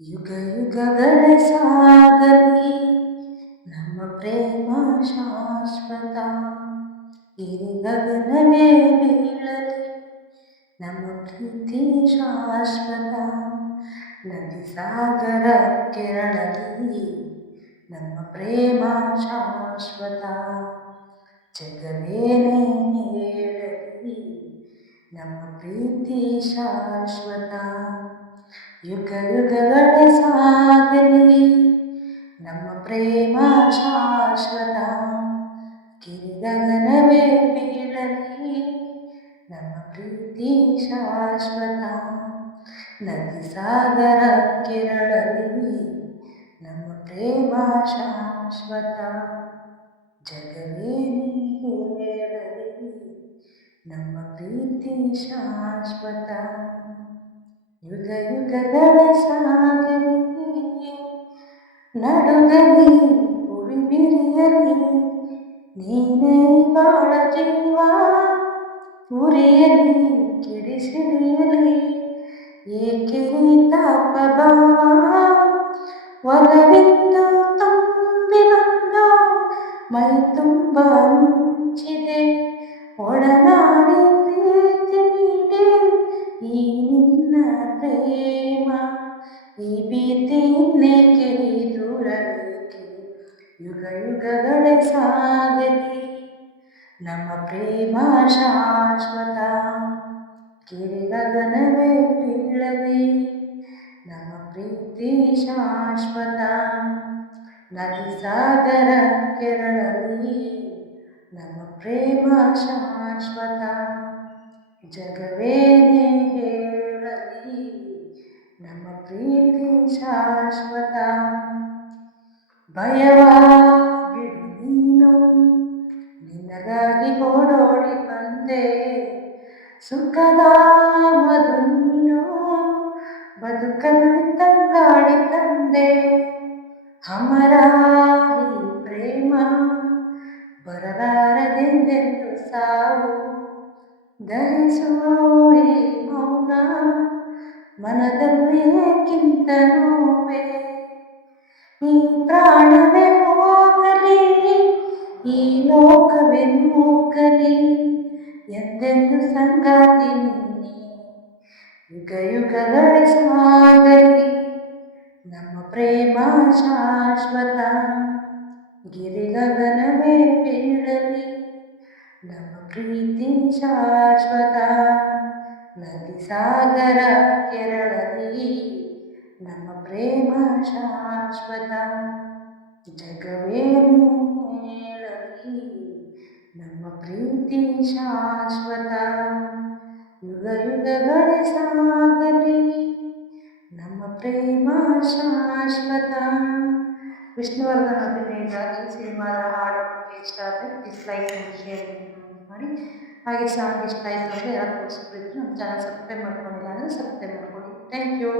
ಯುಗ ಯುಗಗಳ ಸಾಗಲಿ ನಮ್ಮ ಪ್ರೇಮ ಶಾಶ್ವತ. ಗಿರಿಗಗನವೇ ಬೀಳಲಿ ನಮ್ಮ ಪ್ರೀತಿ ಶಾಶ್ವತ. ನದಿ ಸಾಗರ ಕೆರಳಲಿ ನಮ್ಮ ಪ್ರೇಮ ಶಾಶ್ವತ. ಜಗವೇನೇ ಹೇಳಲಿ ನಮ್ಮ ಪ್ರೀತಿ ಶಾಶ್ವತ. ಯುಗ ಯುಗಗಳ ಸಾಗಲಿ ನಮ್ಮ ಪ್ರೇಮ ಶಾಶ್ವತ. ಗಿರಿಗಗನವೇ ಬೀಳಲಿ ನಮ್ಮ ಪ್ರೀತಿ ಶಾಶ್ವತ. ನದಿ ಸಾಗರ ಕೆರಳಲಿ ನಮ್ಮ ಪ್ರೇಮ ಶಾಶ್ವತ. ಜಗವೇನೇ ಹೇಳಲಿ ನಮ್ಮ ಪ್ರೀತಿ ಶಾಶ್ವತ. ಯುಗ ಯುಗಗಳ ಸಾಗಲಿ ನಡುಗಲಿ ಉಳಿ ಬಿರಿಯಲಿ ನೀನೇ ಬಾಳ ಜೀವ. ಉರಿಯಲಿ ಕಿಡಿಸಿಡಿಯಲಿ ಏಕೆ ತಾಪ ಭಾವ. ಒಲವಿಂದು ತುಂಬಿ ಬಂದು ಮೈ ತುಂಬ ಮಿಂಚಿದೆ. ಒಡನಾಡಿ ಪ್ರೀತಿ ನೀಡಿ ಈ ನಿನ್ನ ಪ್ರೇಮ. ಈ ಭೀತಿ ಇನ್ನೇಕೆ ದೂರಬೇಕೆ. ಯುಗ ಯುಗಗಳ ಸಾಗಲಿ ನಮ್ಮ ಪ್ರೇಮ ಶಾಶ್ವತ. ಗಿರಿಗಗನವೇ ಬೀಳಲಿ ನಮ್ಮ ಪ್ರೀತಿ ಶಾಶ್ವತ. ನದಿ ಸಾಗರ ಕೆರಳಲಿ ನಮ್ಮ ಪ್ರೇಮ ಶಾಶ್ವತ. ಜಗವೇನೇ ಹೇಳಲಿ ನಮ್ಮ ಪ್ರೀತಿ ಶಾಶ್ವತ. ಭಯವ ಬಿಡು ನೀನು ನಿನಗಾಗಿ ಓಡೋಡಿ ಬಂದೆ. ಸುಖದ ಮಧು ನೀನು ಬದುಕಲ್ಲಿ ತಂಗಾಡಿ ತಂದೆ. ಅಮರ ಈ ಪ್ರೇಮ ಬರಲಾರದೆಂದೆಂದು ಸಾವು. ದಹಿಸು ಈ ಮೌನ ಮನದಲ್ಲಿ ಏಕಿಂತ ನೋವೆ. ಈ ಪ್ರಾಣವೇ ಹೋಗಲಿ ಈ ಲೋಕವೇ ನೂಕಲಿ ಎಂದೆಂದು ಸಂಗಾತಿ ನೀನೆ. ಯುಗ ಯುಗಗಳ ಸಾಗಲಿ ನಮ್ಮ ಪ್ರೇಮ ಶಾಶ್ವತ. ಗಿರಿಗಗನವೇ ಬೀಳಲಿ ನಮ್ಮ ಪ್ರೀತಿ ಶಾಶ್ವತ. ನದಿ ಸಾಗರ ಕೆರಳಲಿ ನಮ್ಮ ಪ್ರೇಮ ಶಾಶ್ವತ. ಜಗವೇನು ಹೇಳಲಿ ನಮ್ಮ ಪ್ರೀತಿ ಶಾಶ್ವತ. ಯುಗ ಯುಗಗಳ ಸಾಗಲಿ ನಮ್ಮ ಪ್ರೇಮ ಶಾಶ್ವತ. ವಿಷ್ಣುವರ್ಧನ್ ಅಭಿನಯದ ಈ ಸಿನಿಮಾದ ಹಾಡು ಇಷ್ಟ ಆದರೆ ಪ್ಲೀಸ್ ಲೈಕ್ ಆ್ಯಂಡ್ ಶೇರ್ ಮಾಡಿ. ಹಾಗೆ ಸಾಂಗ್ ಇಷ್ಟ ಆಯಿತು ಅಂದರೆ ಯಾರು ತೋರಿಸ್ಬಿಟ್ಟು ನಮ್ಮ ಚಾನಲ್ ಸಬ್ಸ್ಕ್ರೈಬ್ ಮಾಡ್ಕೊಂಡಿಲ್ಲ ಅಂದರೆ ಸಬ್ಸ್ಕ್ರೈಬ್ ಮಾಡ್ಕೊಳ್ಳಿ. Thank you.